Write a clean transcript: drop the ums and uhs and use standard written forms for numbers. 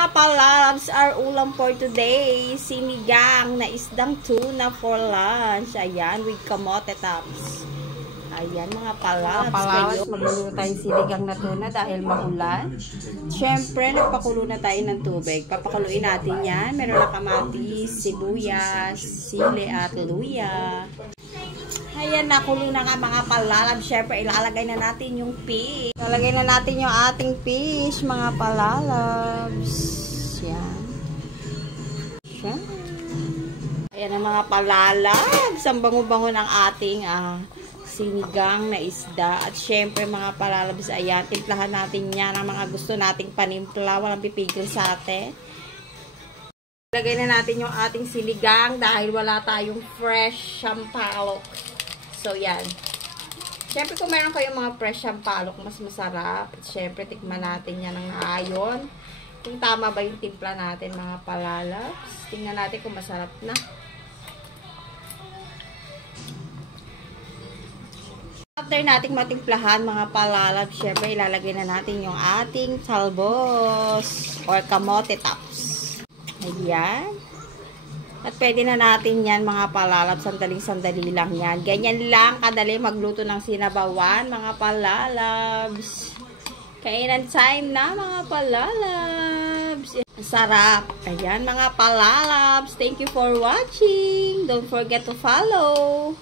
mga palalabs, our ulam for today, sinigang na isdang tuna for lunch. Ayan, with kamote tops. Ayan mga palalabs, magluluto tayong sinigang na tuna dahil maulan. Siyempre, nagpakulo na tayo ng tubig. Papakuluin natin yan. Meron na kamatis, sibuyas, sili at luya. Ayan, nakulo na nga mga palalabs. Siyempre, ilalagay na natin yung fish. Ilalagay na natin yung ating fish, mga palalabs. Yan. Yan. Ayan ang mga palalabs. Ang bango-bango ng ating sinigang na isda. At syempre mga palalabs, ayan, timplahan natin yan ang mga gusto nating panimpla. Walang pipigil sa atin. Ilagay na natin yung ating sinigang dahil wala tayong fresh sampalok. So, yan. Syempre, kung meron kayong mga fresh sampalok, mas masarap. At syempre, tikman natin yan ng ayon. Kung tama ba yung timpla natin, mga palalabs. Tingnan natin kung masarap na. After nating matimplahan, mga palalabs, syempre, ilalagay na natin yung ating talbos or kamote tops. Ayan. At pwede na natin yan, mga palalabs, sandaling-sandali lang yan. Ganyan lang kadali magluto ng sinabawan, mga palalabs. Kainan time na, mga palalabs. Sarap. Ayan, mga palalabs. Thank you for watching. Don't forget to follow.